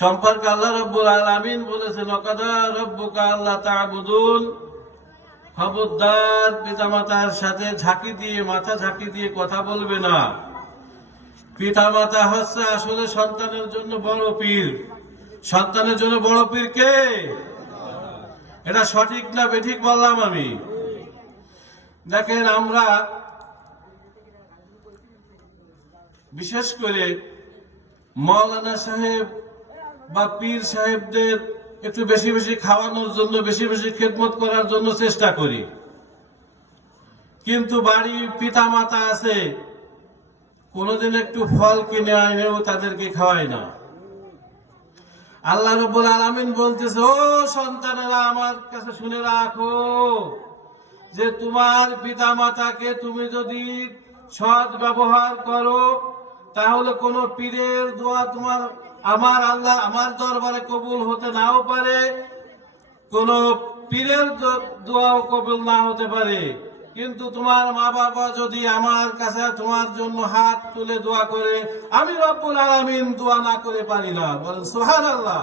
সম্পর্কে আল্লাহ রাব্বুল আলামিন বলেছেন, ওয়াকাদা রাব্বুকা আল্লা তা'বুদুন, খবরদার পিতামাতার সাথে মাথা ঝাঁকি দিয়ে কথা বলবে না। পিতামাতা হচ্ছে আসলে সন্তানের জন্য বড় পীর। সন্তানের জন্য বড় পীর কে? এটা সঠিক না বেঠিক বললাম আমি? দেখেন, আমরা বিশেষ করে মাওলানা সাহেব বা পীর সাহেবদের একটু বেশি বেশি খাওয়ানোর জন্য, বেশি বেশি খেদমত করার জন্য চেষ্টা করি, কিন্তু বাড়ি পিতা মাতা আছে, কোনোদিন একটু ফল কিনে আনেও তাদেরকে খাওয়াই না। আল্লাহ রাব্বুল আলামিন বলতেছে, ও সন্তানেরা, আমার কাছে শুনে রাখো যে তোমার পিতা মাতাকে তুমি যদি সৎ ব্যবহার করো, তাহলে কোন পীরের দোয়া আমার দরবারে কবুল হতে নাও পারে, কোন পীরের দোয়াও কবুল না হতে পারে, কিন্তু তোমার মা বাবা যদি আমার কাছে তোমার জন্য হাত তুলে দোয়া করে, আমি রব্বুল আলামিন দোয়া না করে পারি না। বলেন সুবহানাল্লাহ।